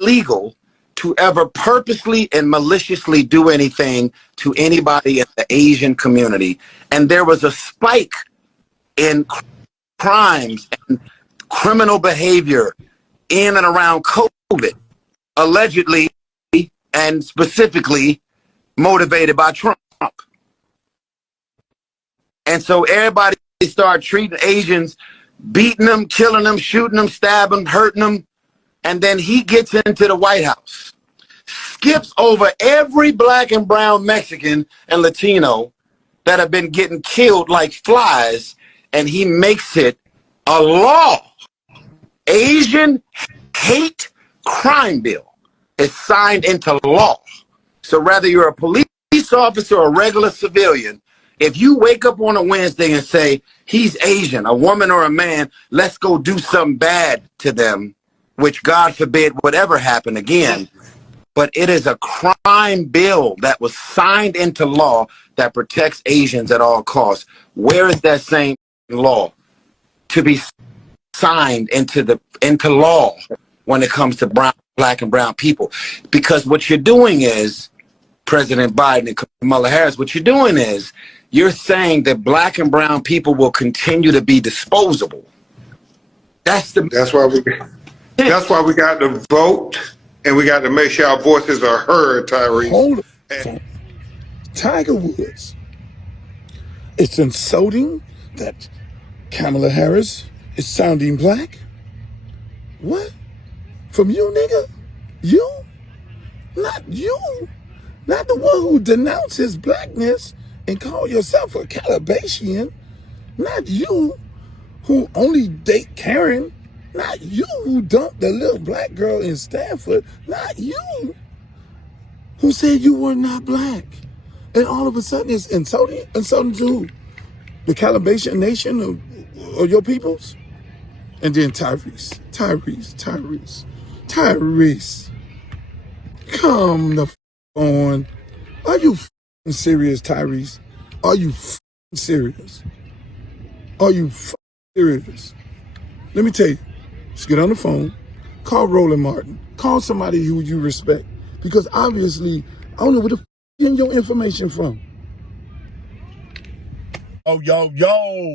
illegal to ever purposely and maliciously do anything to anybody in the Asian community. And there was a spike in crimes and criminal behavior in and around COVID, allegedly and specifically motivated by Trump. And so everybody started treating Asians, beating them, killing them, shooting them, stabbing them, hurting them. And then he gets into the White House, skips over every black and brown Mexican and Latino that have been getting killed like flies, and he makes it a law. Asian hate crime bill is signed into law. So whether you're a police officer or a regular civilian, if you wake up on a Wednesday and say, he's Asian, a woman or a man, let's go do something bad to them, which God forbid would ever happen again. But it is a crime bill that was signed into law that protects Asians at all costs. Where is that same law to be signed into law when it comes to black and brown people? Because what you're doing is, President Biden and Kamala Harris, what you're doing is you're saying that black and brown people will continue to be disposable. That's why we got to vote, and we got to make sure our voices are heard, Tyrese. Hold on. Tiger Woods. It's insulting that Kamala Harris is sounding black. What? From you, nigga? You? Not you. Not the one who denounces blackness and call yourself a Calabasian. Not you who only date Karen. Not you who dumped the little black girl in Stanford. Not you who said you were not black. And all of a sudden it's insulting to who? The Calabasian nation or your peoples? And then Tyrese. Come the on. Are you serious, Tyrese? Are you serious? Are you serious? Let me tell you. Just get on the phone, call Roland Martin, call somebody who you respect, because obviously, I don't know where the you getting your information from. Oh, yo,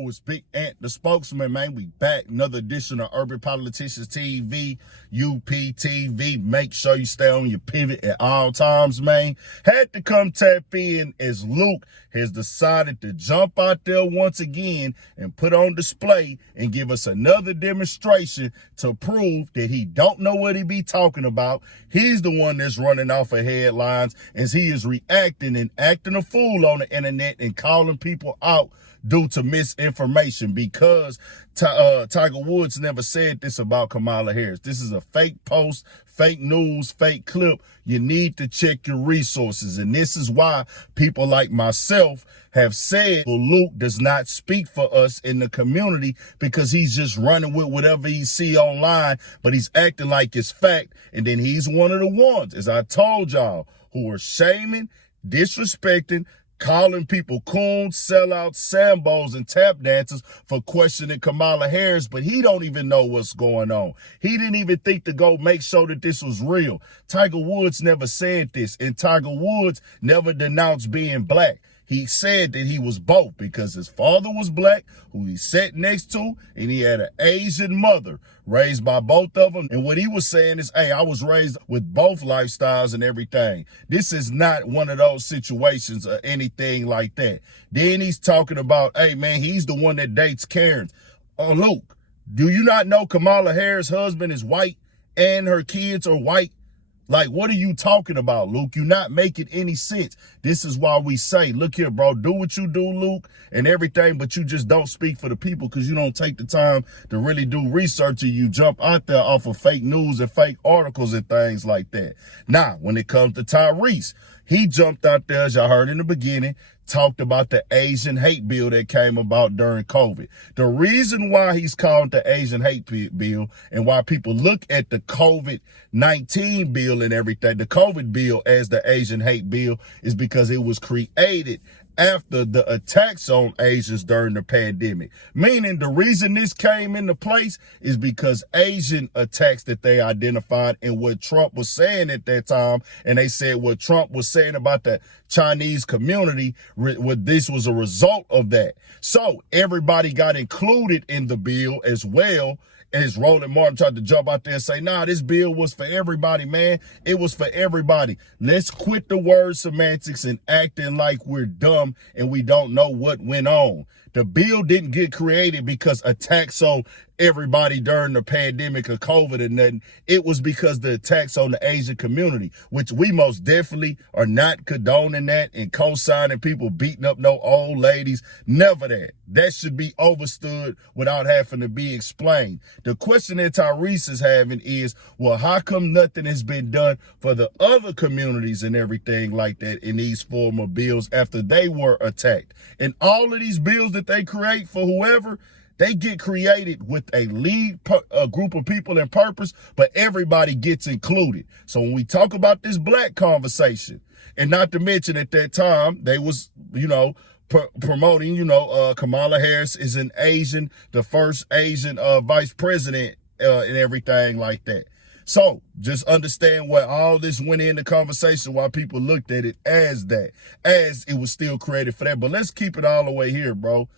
it's Big Ant, the spokesman, man. We back. Another edition of Urban Politicians TV, UPTV. Make sure you stay on your pivot at all times, man. Had to come tap in as Luke has decided to jump out there once again and put on display and give us another demonstration to prove that he don't know what he be talking about. He's the one that's running off of headlines as he is reacting and acting a fool on the internet and calling people out due to misinformation, because Tiger Woods never said this about Kamala Harris. This is a fake post, fake news, fake clip. You need to check your resources. And this is why people like myself have said, well, Luke does not speak for us in the community because he's just running with whatever he see online, but he's acting like it's fact. And then he's one of the ones, as I told y'all, who are shaming, disrespecting, calling people coons, sellouts, sambos, and tap dancers for questioning Kamala Harris, but he don't even know what's going on. He didn't even think to go make sure that this was real. Tiger Woods never said this, and Tiger Woods never denounced being black. He said that he was both because his father was black, who he sat next to, and he had an Asian mother raised by both of them. And what he was saying is, hey, I was raised with both lifestyles and everything. This is not one of those situations or anything like that. Then he's talking about, hey, man, he's the one that dates Karens. Oh, Luke, do you not know Kamala Harris' husband is white and her kids are white? Like, what are you talking about, Luke? You're not making any sense. This is why we say, look here, bro, do what you do, Luke, and everything, but you just don't speak for the people because you don't take the time to really do research, and you jump out there off of fake news and fake articles and things like that. Now, when it comes to Tyrese, he jumped out there, as y'all heard in the beginning, talked about the Asian hate bill that came about during COVID. The reason why he's called the Asian hate bill and why people look at the COVID-19 bill and everything, the COVID bill as the Asian hate bill, is because it was created after the attacks on Asians during the pandemic. Meaning the reason this came into place is because Asian attacks that they identified and what Trump was saying at that time. And they said what Trump was saying about the Chinese community, what this was a result of that. So everybody got included in the bill as well. As Roland Martin tried to jump out there and say, nah, this bill was for everybody, man. It was for everybody. Let's quit the word semantics and acting like we're dumb and we don't know what went on. The bill didn't get created because attacks on everybody during the pandemic of COVID and nothing. It was because the attacks on the Asian community, which we most definitely are not condoning that and co-signing people beating up no old ladies. Never that. That should be overstood without having to be explained. The question that Tyrese is having is, well, how come nothing has been done for the other communities and everything like that in these former bills after they were attacked? And all of these bills that they create for whoever, they get created with a lead group of people and purpose, but everybody gets included. So when we talk about this black conversation, and not to mention at that time, they was, promoting, Kamala Harris is an Asian, the first Asian vice president and everything like that. So just understand where all this went in the conversation, why people looked at it as that, as it was still created for that. But let's keep it all the way here, bro.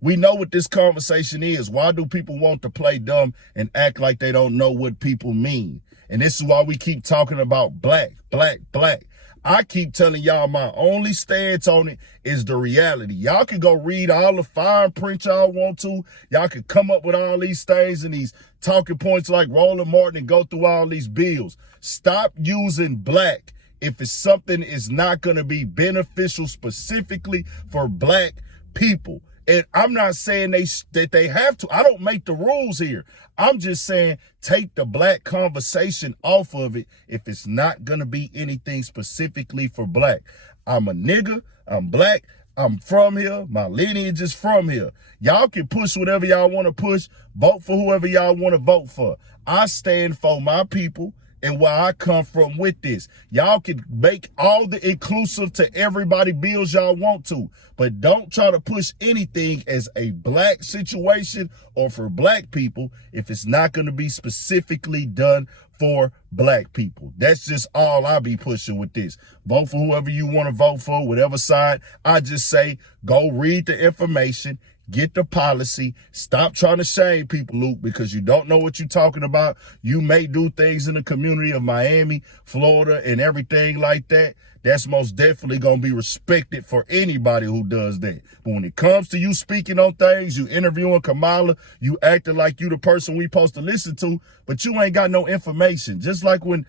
We know what this conversation is. Why do people want to play dumb and act like they don't know what people mean? And this is why we keep talking about black, black, black. I keep telling y'all my only stance on it is the reality. Y'all can go read all the fine print y'all want to. Y'all can come up with all these things and these talking points like Roland Martin and go through all these bills. Stop using black if it's something is not going to be beneficial specifically for black people. And I'm not saying that they have to. I don't make the rules here. I'm just saying take the black conversation off of it if it's not going to be anything specifically for black. I'm a nigga. I'm black. I'm from here. My lineage is from here. Y'all can push whatever y'all want to push. Vote for whoever y'all want to vote for. I stand for my people and where I come from with this. Y'all can make all the inclusive to everybody bills y'all want to, but don't try to push anything as a black situation or for black people if it's not going to be specifically done for black people. That's just all I be pushing with this. Vote for whoever you want to vote for, whatever side. I just say, go read the information. Get the policy. Stop trying to shame people, Luke, because you don't know what you're talking about. You may do things in the community of Miami, Florida, and everything like that. That's most definitely going to be respected for anybody who does that. But when it comes to you speaking on things, you interviewing Kamala, you acting like you the person we supposed to listen to, but you ain't got no information. Just like when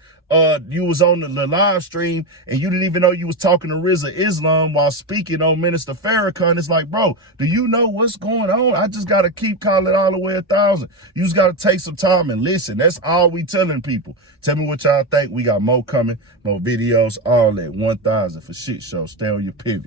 you was on the live stream and you didn't even know you was talking to Rizza Islam while speaking on Minister Farrakhan. It's like, bro, do you know what's going on? I just got to keep calling all the way 1,000. You just got to take some time and listen. That's all we telling people. Tell me what y'all think. We got more coming, more videos, all that. 1,000 for shit show. Stay on your pivot.